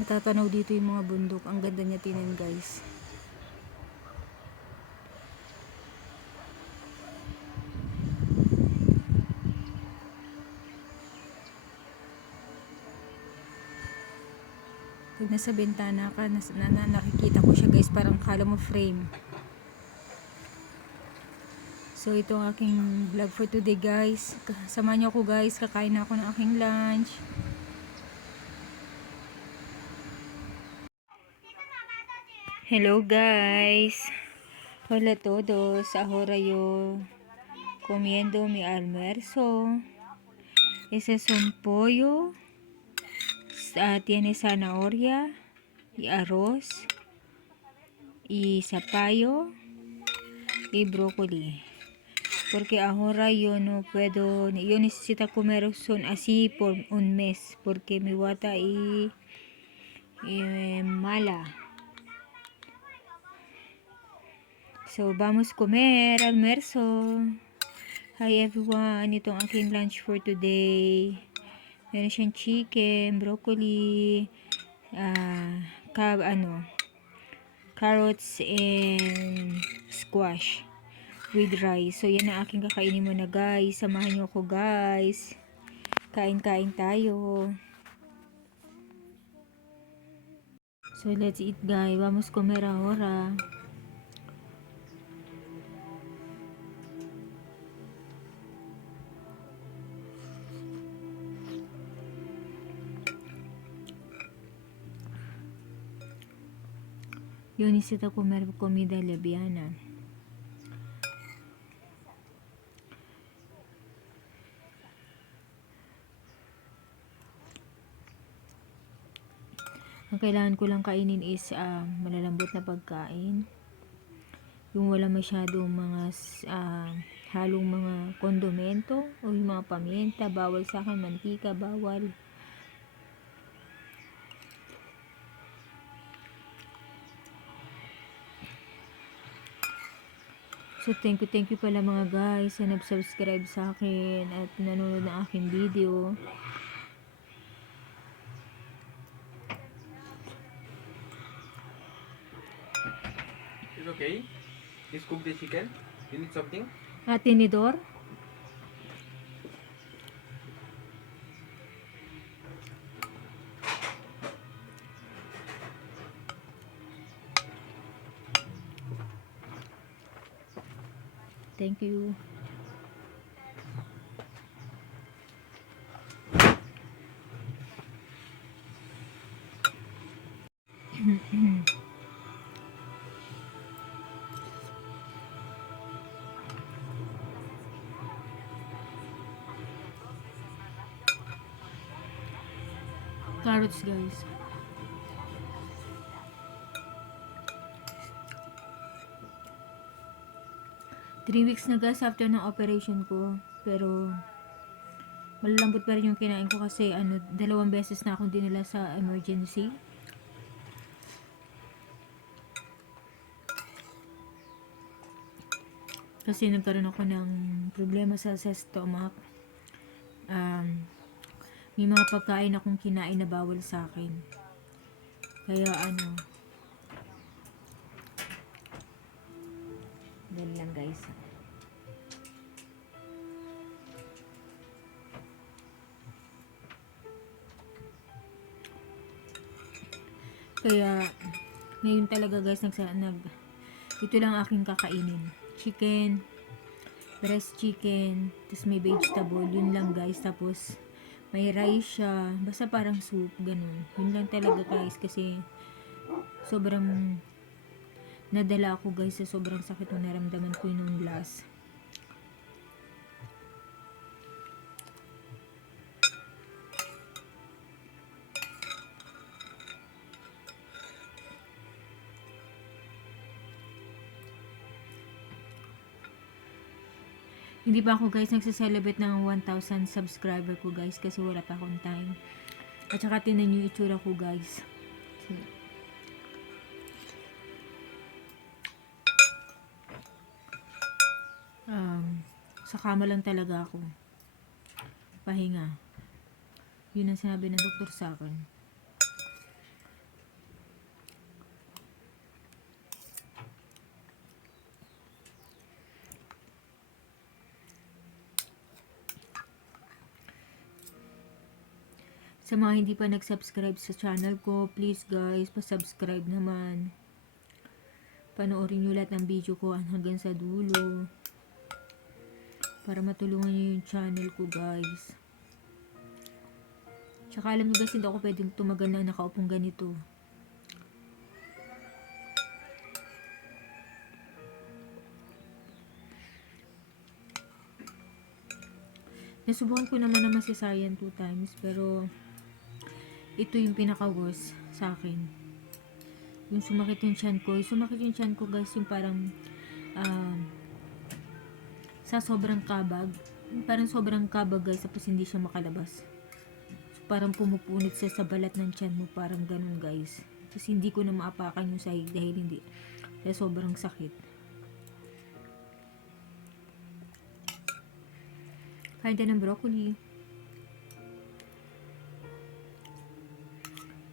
Natatanaw dito yung mga bundok. Ang ganda niya tingnan, guys. Pag nasa bintana ka, nakikita ko siya, guys. Parang kala mo frame. So, ito ang aking vlog for today, guys. Samahan niyo ako, guys. Kakain na ako ng aking lunch. Hello, guys. Hola todos. Ahora yo comiendo mi almuerzo. Ese es un pollo. Tiene zanahoria y arroz y zapallo y brócoli. Porque ahora yo no puedo, yo necesito comer son así por un mes porque mi guata y mala. So vamos comer almuerzo. Hi everyone, itong aking lunch for today. Meron siyang chicken, broccoli, carrots and squash with rice. So, yan ang aking kakainin muna, guys. Samahan niyo ako, guys. Kain-kain tayo. So, let's eat, guys. Vamos comer ahora. Yo necesito comer comida liviana. Ang kailangan ko lang kainin is malalambot na pagkain. Yung wala masyadong mga halong mga kondimento o yung mga paminta. Bawal sa akin, mantika, bawal. So, thank you pala mga guys na nag-subscribe sa akin at nanonood ng aking video. It's okay. Please cook the chicken. You need something? Tinidor? Thank you. Carrots, guys. Three weeks na guys after ng operation ko. Pero malalambot pa rin yung kinain ko kasi 2 beses na akong dinala sa emergency. Kasi nagkaroon ako ng problema sa stomach. May mga pagkain akong kinain na bawal sa akin. Kaya dali lang guys. Kaya ngayon talaga guys ito lang aking kakainin. Chicken, breast chicken, tapos may vegetable, yun lang guys. Tapos may rice siya, basta parang soup, ganun. Yun lang talaga guys kasi sobrang nadala ako guys sa sobrang sakit na naramdaman ko yung last. Hindi pa ako guys nagsaselebrate ng 1,000 subscriber ko guys kasi wala pa akong time. At saka tinan yung itsura ko guys. Sa kama lang talaga ako. Pahinga. Yun ang sinabi ng doktor sa akin. Sa mga hindi pa nag-subscribe sa channel ko, please guys, pa-subscribe naman. Panoorin nyo lahat ng video ko hanggang sa dulo. Para matulungan nyo yung channel ko, guys. Tsaka alam nyo guys, hindi ako pwedeng tumagal na nakaupong ganito. Nasubukan ko naman na cesarean 2 times, pero ito yung pinaka-worst sa akin. Yung sumakit yung tiyan ko. Yung sumakit yung tiyan ko guys, yung parang sa sobrang kabag. Parang sobrang kabag guys, tapos hindi siya makalabas. So, parang pumupunit siya sa balat ng tiyan mo, parang ganun guys. Tapos hindi ko na maapakan yung sahig dahil hindi. Dahil sobrang sakit. Kain tayo ng broccoli.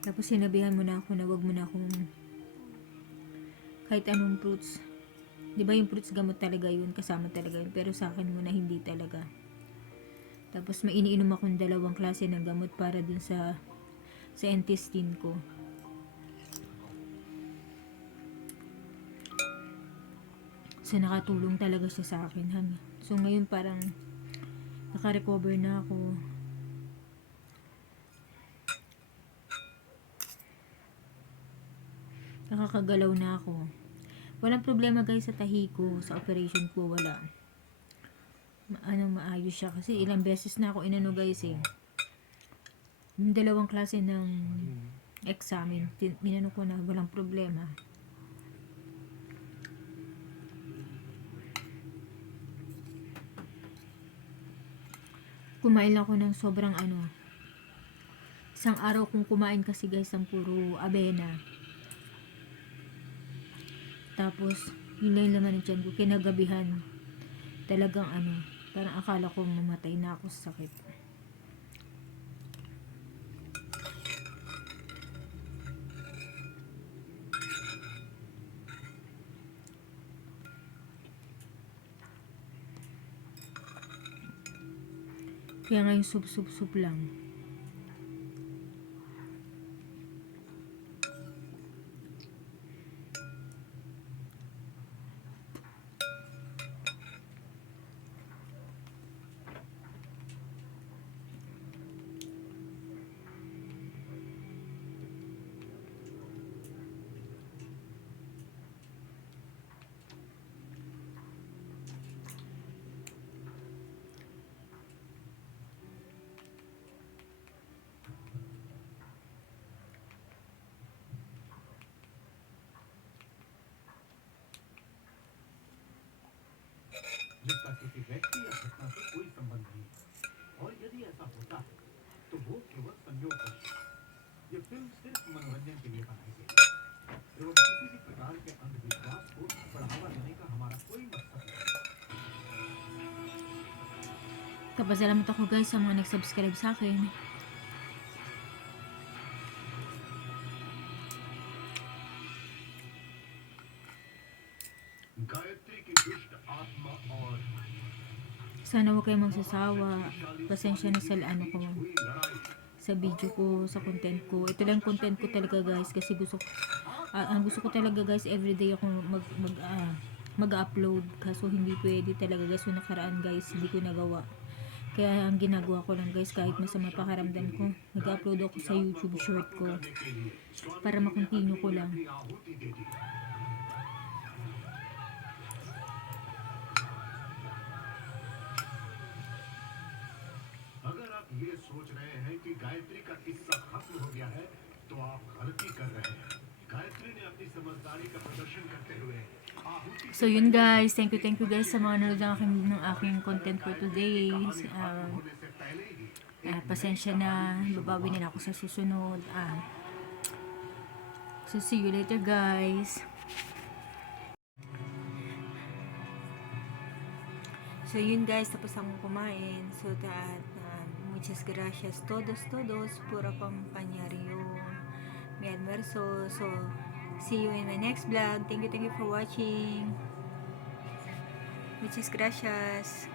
Tapos sinabihan mo na ako na wag mo na akong kahit anong fruits. Di ba yung fruits gamot talaga yun, kasama talaga yun. Pero sa akin muna hindi talaga. Tapos may iniinom akong 2 klase ng gamot para dun sa intestine ko. So nakatulong talaga siya sa akin. So ngayon parang naka-recover na ako. Nakakagalaw na ako. Walang problema guys sa tahi ko, sa operation ko, wala. Maayos siya. Kasi ilang beses na ako inano guys eh. Yung 2 klase ng examen, minano ko na, walang problema. Kumain lang ako ng sobrang isang araw kong kumain kasi guys ng puro avena. Tapos yun lang yung laman ng tiyan ko. Kinagabihan talagang parang akala ko mamatay na ako sa sakit. Kaya ngayon soup lang. जिसका किसी व्यक्ति या घटना से कोई संबंध नहीं और यदि ऐसा होता है तो वो केवल संयोगवश ये फिल्म सिर्फ मनोरंजन के लिए बनाई गई एवं किसी भी प्रकार के अंधविश्वास को बढ़ावा देने का हमारा कोई मकसद नहीं। Kapasalamat ako guys sa mga nag-subscribe sa akin. Gayatri की दुष्ट आत्मा और Sana huwag kayong magsasawa. Pasensya na sa ko, हुई लड़ाई sa video ko, sa content ko. Ito lang content ko talaga guys kasi ang gusto ko talaga guys, everyday ako mag-upload. Kaso hindi pwede talaga guys. So nakaraan guys, hindi ko nagawa. Kaya ang ginagawa ko lang guys, kahit masama pakaramdam ko, mag-upload ako sa YouTube short ko para makontinue ko lang. आहुति दे दी। अगर आप ये सोच रहे हैं कि गायत्री का किस्सा खत्म हो गया है तो आप गलती कर रहे हैं। गायत्री ने अपनी समझदारी का प्रदर्शन करते हुए आहुति So yun guys, thank you guys sa mga nanood ng aking content for today. होने से पहले ही Pasensya na, babawi na ako sa susunod. So see you later guys. So yun guys, tapos akong kumain. So that muchas gracias todos por acompañaryo. Mi almuerzo. So see you in my next vlog. Thank you for watching. Muchas gracias.